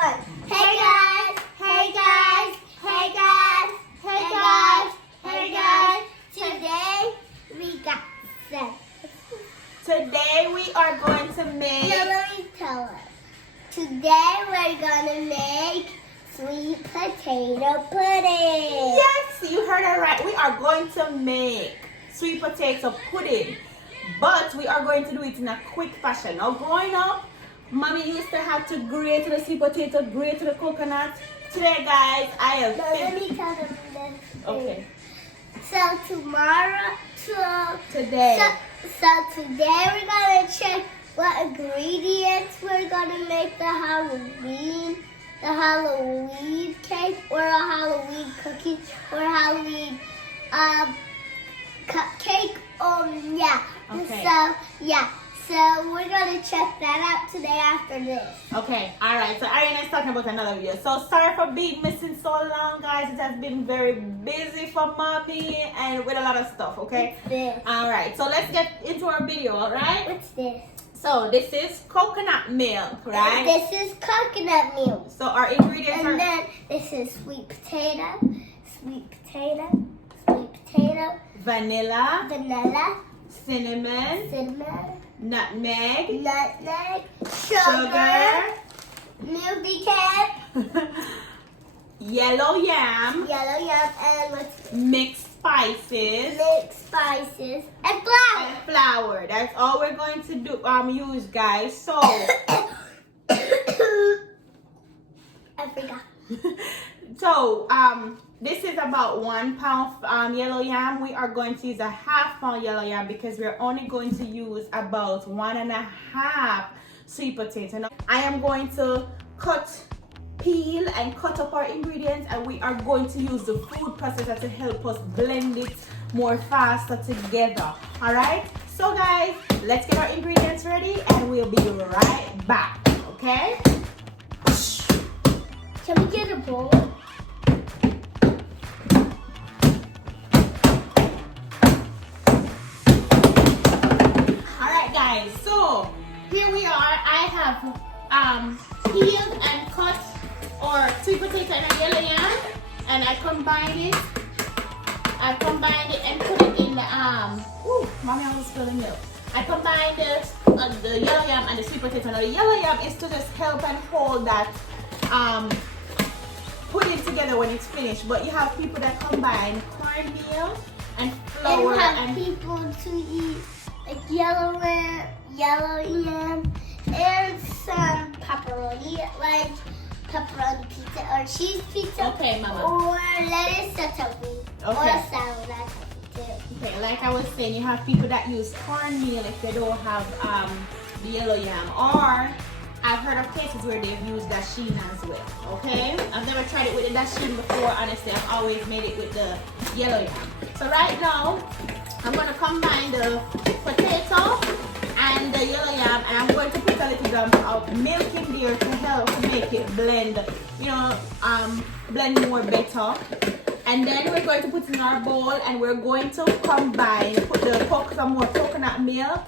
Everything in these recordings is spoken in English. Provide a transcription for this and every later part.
one. Hey guys, hey guys, hey guys, hey guys, hey guys. Today we got some. Today we are going to make. No, let me tell her. Today we're gonna make sweet potato pudding. Yes, you heard it right. We are going to make sweet potato pudding, but we are going to do it in a quick fashion. Now, growing up, Mommy used to have to grate the sweet potato, grate the coconut. Today, guys, I have. No, let me tell them this. Okay. So today we're gonna check what ingredients we're gonna make the Halloween cake or a Halloween cookie or a Halloween cupcake. Yeah. Okay. So we're gonna check that out today after this. Okay, alright, so Ariana is talking about another video. So sorry for being missing so long, guys. It has been very busy for Mommy and with a lot of stuff, okay? What's this? Alright, so let's get into our video, alright? What's this? So this is coconut milk, right? This is coconut milk. So our ingredients are... And then this is sweet potato, vanilla, cinnamon, nutmeg, sugar, milky can, yellow yam, and what's mixed spices, and flour. and flour. That's all we're going to do use, guys. So I forgot. so this is about 1 pound yellow yam. We are going to use a half pound yellow yam because we're only going to use about 1.5 sweet potato. Now, I am going to peel and cut up our ingredients, and we are going to use the food processor to help us blend it more faster together. All right, so guys, let's get our ingredients ready and we'll be right back. Okay, Can we get a bowl? so here we are. I have peeled and cut our sweet potato and a yellow yam, and I combined it and put it in the Mommy, I was spilling milk. I combined the yellow yam and the sweet potato. Now the yellow yam is to just help and hold that pudding together when it's finished. But you have people that combine cornmeal and flour and people to eat like yellow yam and some pepperoni, like pepperoni pizza or cheese pizza. Okay, Mama. Or lettuce ratatouille. Or Okay. a salad ratatouille too. Okay, like I was saying, you have people that use cornmeal if they don't have the yellow yam. Or I've heard of cases where they've used dasheen as well. Okay? I've never tried it with the dasheen before, honestly. I've always made it with the yellow yam. So right now, I'm going to combine the potato and the yellow yam, and I'm going to put a little bit of milk in there to help make it blend, blend more better. And then we're going to put it in our bowl, and we're going to put some more coconut milk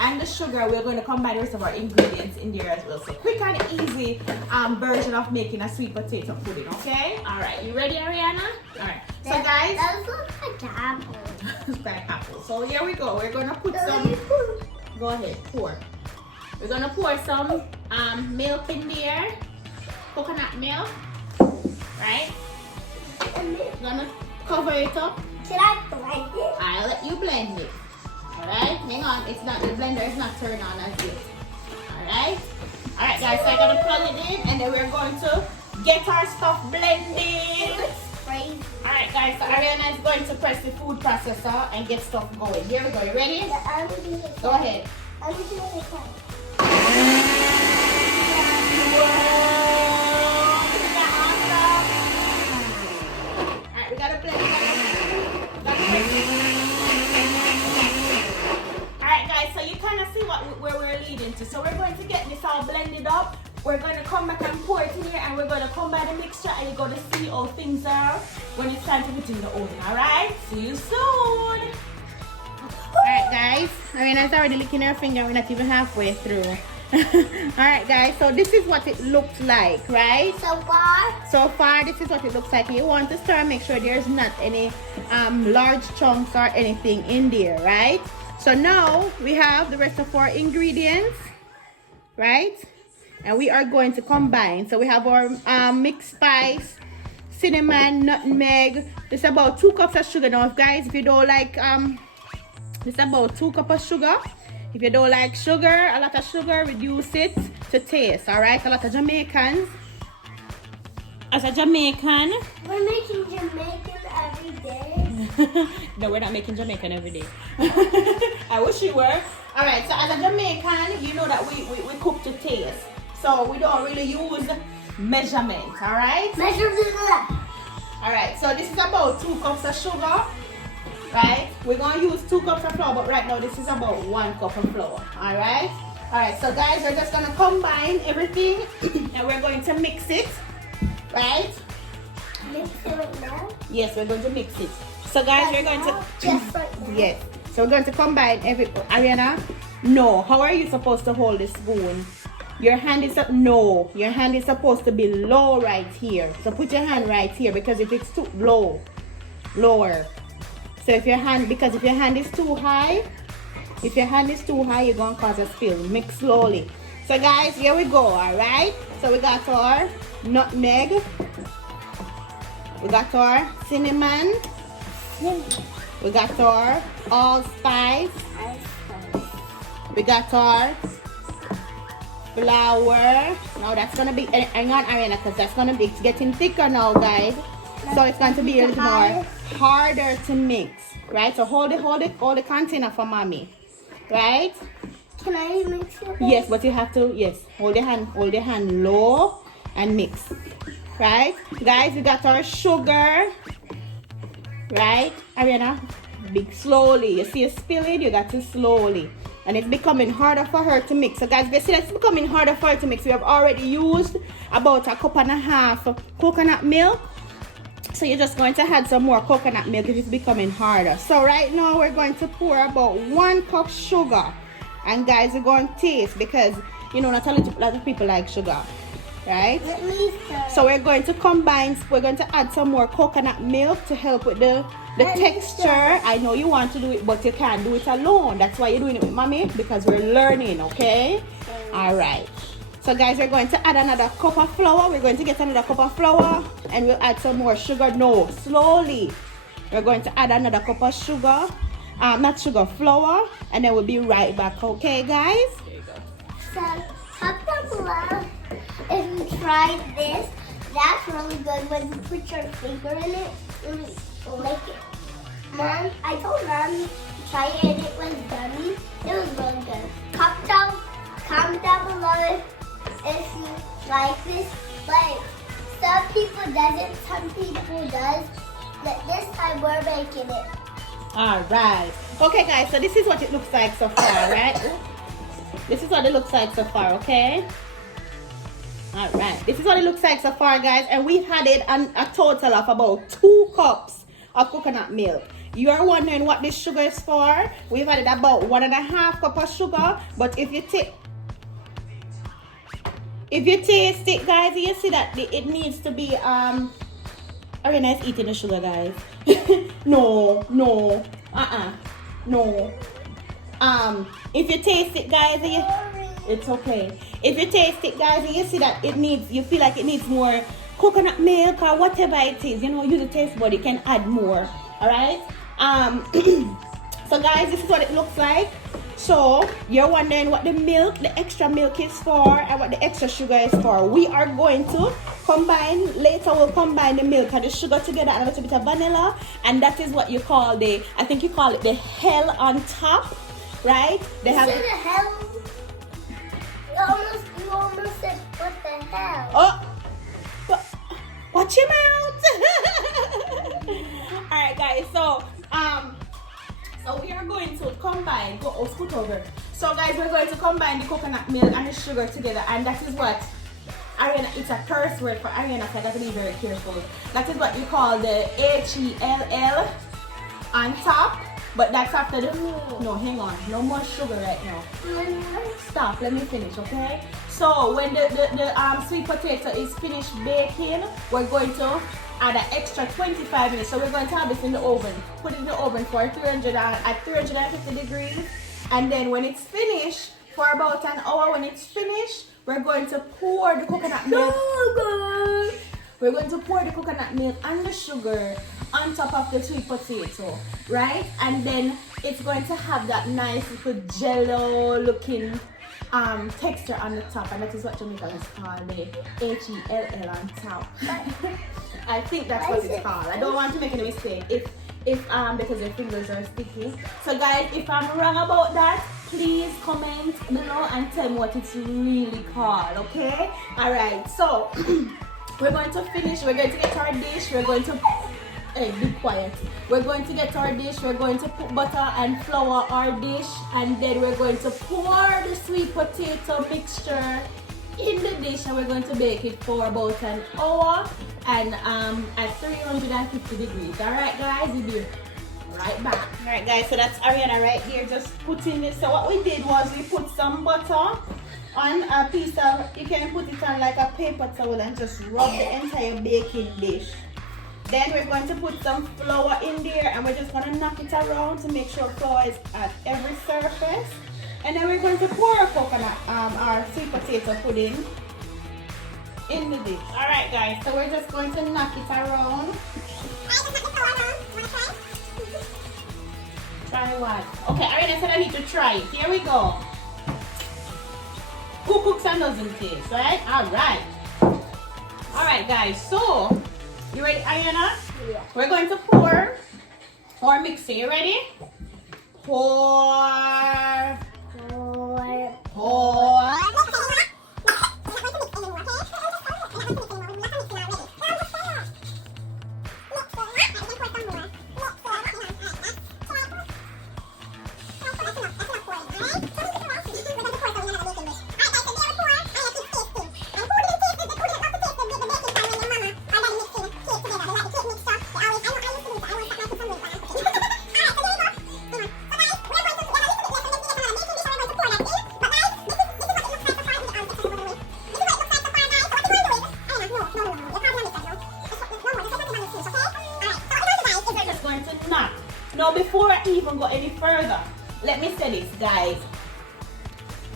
and the sugar. We're going to combine the rest of our ingredients in there as well. So quick and easy version of making a sweet potato pudding, okay? All right, you ready, Ariana? All right. So guys, Those look like apples. it's like apple. So here we go. We're gonna put some. Go ahead, pour. We're gonna pour some milk in there, coconut milk, right? We're gonna cover it up. Should I blend it? I'll let you blend it. All right, hang on. It's not, the blender is not turned on as yet. All right. All right, guys. So I'm gonna plug it in, and then we're going to get our stuff blended. Crazy. All right, guys. So Ariana is going to press the food processor and get stuff going. Here we go. You ready? Yeah, I will do it. Go ahead. I will do it. Alright, we gotta blend it. Alright guys, so you kind of see where we're leading to. So we're going to get this all blended up. We're going to come back and pour it in here, and we're going to combine the mixture, and you're going to see how things are when it's time to put in the oven. Alright, see you soon. Alright guys, Marina's already licking her finger. We're not even halfway through. Alright guys, so this is what it looks like, right? So far this is what it looks like. You want to stir, make sure there's not any large chunks or anything in there, right? So now we have the rest of our ingredients, right? And we are going to combine. So we have our mixed spice, cinnamon, nutmeg. This is about 2 cups of sugar. Now guys, if you don't like this is about 2 cups of sugar. If you don't like sugar, a lot of sugar, reduce it to taste. All right, a lot of Jamaicans. As a Jamaican, we're making Jamaican every day. No, we're not making Jamaican every day. I wish we were. All right, so as a Jamaican, you know that we cook to taste. So we don't really use measurement. All right. Measurement. All right, so this is about 2 cups of sugar. Right, we're gonna use 2 cups of flour, but right now this is about 1 cup of flour. All right, so guys, we're just gonna combine everything and we're going to mix it, right? Mix it right now? Yes, we're going to mix it. So guys, we're going to just right now. Yes, so we're going to combine Ariana, no, how are you supposed to hold the spoon? Your hand is up. No, your hand is supposed to be low right here. So put your hand right here, because if it's too low, lower. So if your hand is too high, you're gonna cause a spill. Mix slowly. So guys, here we go. All right. So we got our nutmeg, we got our cinnamon, we got our allspice, we got our flour. Now that's gonna be, hang on Ariana, because that's gonna be, it's getting thicker now guys. So it's going to be a little more harder to mix, right? So hold the container for mommy, right? Can I mix it? Yes, but you have to, yes, hold the hand low and mix, right? Guys, we got our sugar, right? Ariana, big slowly. You see it spilling, you got to slowly. And it's becoming harder for her to mix. So guys, you see it's becoming harder for her to mix. We have already used about 1.5 cups of coconut milk. So you're just going to add some more coconut milk if it's becoming harder. So right now we're going to pour about 1 cup sugar. And guys, we're going to taste, because you know not a lot of people like sugar, right? So we're going to combine, we're going to add some more coconut milk to help with the texture. I know you want to do it, but you can't do it alone. That's why you're doing it with mommy, because we're learning, okay? All right. So guys, we're going to add another cup of flour. We're going to get another cup of flour and we'll add some more sugar. No, slowly. We're going to add another cup of sugar. Flour. And then we'll be right back. Okay, guys? There you go. So, comment below if you tried this. That's really good when you put your finger in it and you lick it. Mom, I told Mom to try it and it was yummy. It was really good. Comment down below if you like this. Like, some people doesn't, some people does. But this time we're making it. Alright. Okay guys, so this is what it looks like so far, right? This is what it looks like so far, okay? Alright. This is what it looks like so far, guys. And we've added a total of about 2 cups of coconut milk. You're wondering what this sugar is for? We've added about 1.5 cup of sugar. But if you taste it, guys, you see that it needs to be Arena is eating the sugar, guys. No. If you taste it, guys, it's okay. If you taste it, guys, and you see that you feel like it needs more coconut milk or whatever it is, you know, use a taste bud, you can add more. Alright? So guys, this is what it looks like. So you're wondering what the extra milk is for and what the extra sugar is for. We are going to combine, later we'll combine the milk and the sugar together and a little bit of vanilla, and that is what you call I think you call it the hell on top, right? They have the hell. You almost said what the hell. Oh, watch your mouth. Alright guys, so we are going to combine, scoot over. So guys, we're going to combine the coconut milk and the sugar together, and that is what Ariana, it's a curse word for Ariana, so I got to be very careful. That is what you call the HELL on top, But that's after the, no, hang on, no more sugar right now. Stop, let me finish, okay? So when the sweet potato is finished baking, we're going to add an extra 25 minutes. So we're going to have this in the oven. Put it in the oven for at 350 degrees. And then when it's finished, for about an hour, when it's finished, we're going to pour the coconut milk. We're going to pour the coconut milk and the sugar on top of the sweet potato, right? And then it's going to have that nice little jello looking texture on the top, and that is what Jamaicans call the H-E-L-L on top. I think that's what it's called. I don't want to make any mistake if because your fingers are sticky. So guys, if I'm wrong about that, please comment below and tell me what it's really called, okay? All right, so we're going to finish. We're going to get our dish. We're going to be quiet. We're going to get our dish. We're going to put butter and flour our dish, and then we're going to pour the sweet potato mixture in the dish, and we're going to bake it for about an hour and at 350 degrees. All right, guys, we'll be right back. All right, guys, so that's Ariana right here just putting it. So what we did was we put some butter on a piece of, you can put it on like a paper towel and just rub the entire baking dish. Then we're going to put some flour in there, and we're just going to knock it around to make sure flour is at every surface. And then we're going to pour our coconut, our sweet potato pudding in the dish. Alright guys, so we're just going to knock it around. Try what? Okay, Ariana said I need to try it. Here we go. Who cooks and doesn't taste, right? Alright. Alright guys, so you ready, Ariana? Yeah. We're going to pour or mix it. You ready? Pour. Pour. Now before I even go any further, let me say this, guys.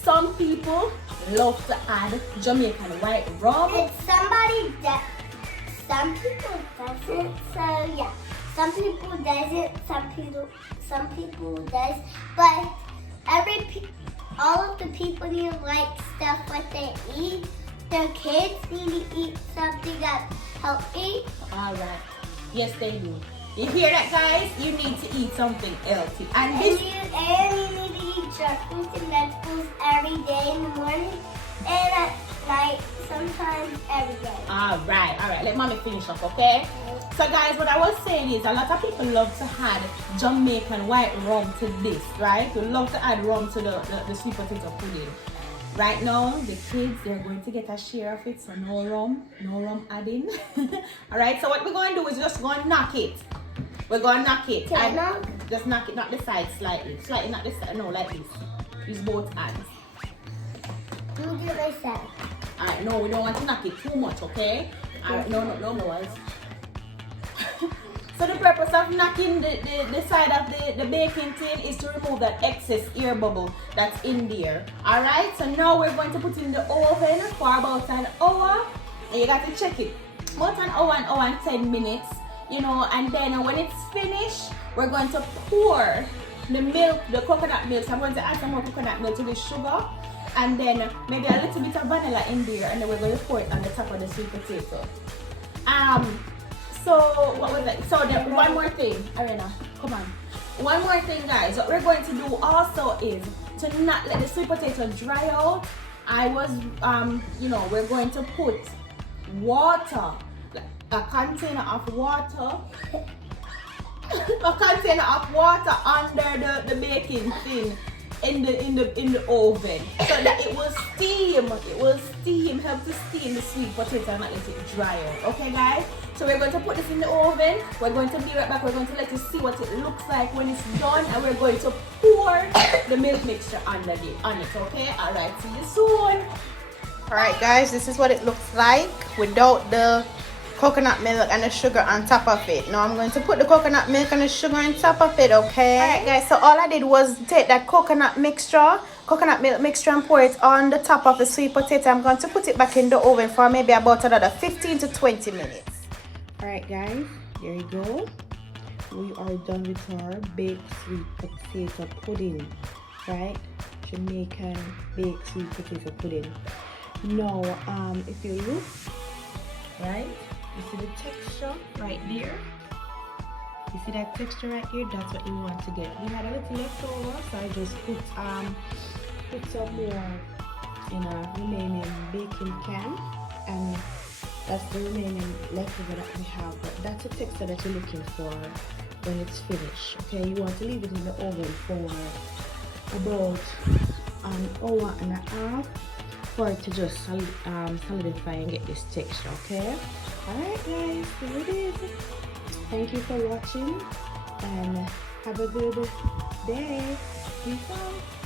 Some people love to add Jamaican white rum. And some people doesn't, so yeah. Some people doesn't, some people does. But all of the people here like stuff what they eat. Their kids need to eat something that's healthy. Alright. Yes, they do. You hear that, guys? You need to eat something healthy. And you need to eat your fruits and vegetables every day in the morning and at night, sometimes every day. Alright. Let mommy finish up, okay? So guys, what I was saying is a lot of people love to add Jamaican white rum to this, right? You love to add rum to the sweet potato pudding. Right now, the kids, they're going to get a share of it, so no rum adding. Alright, so what we're going to do is just go and knock it. We're going to knock it. Can I knock? Just knock it, not the side slightly. Slightly, not the side. No, like this. Use both hands. You do it myself. Alright, no, we don't want to knock it too much, okay? Alright, no, boys. So the purpose of knocking the side of the baking tin is to remove that excess air bubble that's in there. Alright, so now we're going to put it in the oven for about an hour. And you got to check it. About an hour and 10 minutes. You know, and then when it's finished, we're going to pour the milk, the coconut milk. So I'm going to add some more coconut milk to the sugar, and then maybe a little bit of vanilla in there, and then we're going to pour it on the top of the sweet potato. So what was that? So then one more thing, Ariana, come on. One more thing, guys. What we're going to do also is to not let the sweet potato dry out. We're going to put water. A container of water under the baking thing in the oven so that it will steam. It will steam, help to steam the sweet potato and not let it dry out. Okay, guys? So we're going to put this in the oven. We're going to be right back. We're going to let you see what it looks like when it's done, and we're going to pour the milk mixture on it. Okay? All right. See you soon. All right, guys. This is what it looks like without the coconut milk and the sugar on top of it. Now I'm going to put the coconut milk and the sugar on top of it. Okay. All right, guys. So all I did was take that coconut milk mixture, and pour it on the top of the sweet potato. I'm going to put it back in the oven for maybe about another 15 to 20 minutes. Alright guys, there you go. We are done with our baked sweet potato pudding. Right? Jamaican baked sweet potato pudding. Now, if you look, right, you see the texture right there? You see that texture right here? That's what you want to get. We had a little left over, so I just put some more in a remaining baking can, and that's the remaining leftover that we have. But that's the texture that you're looking for when it's finished. Okay, you want to leave it in the oven for about an hour and a half for it to just solidify and get this texture. Okay. Alright guys, here it is. Thank you for watching and have a good day. Peace out.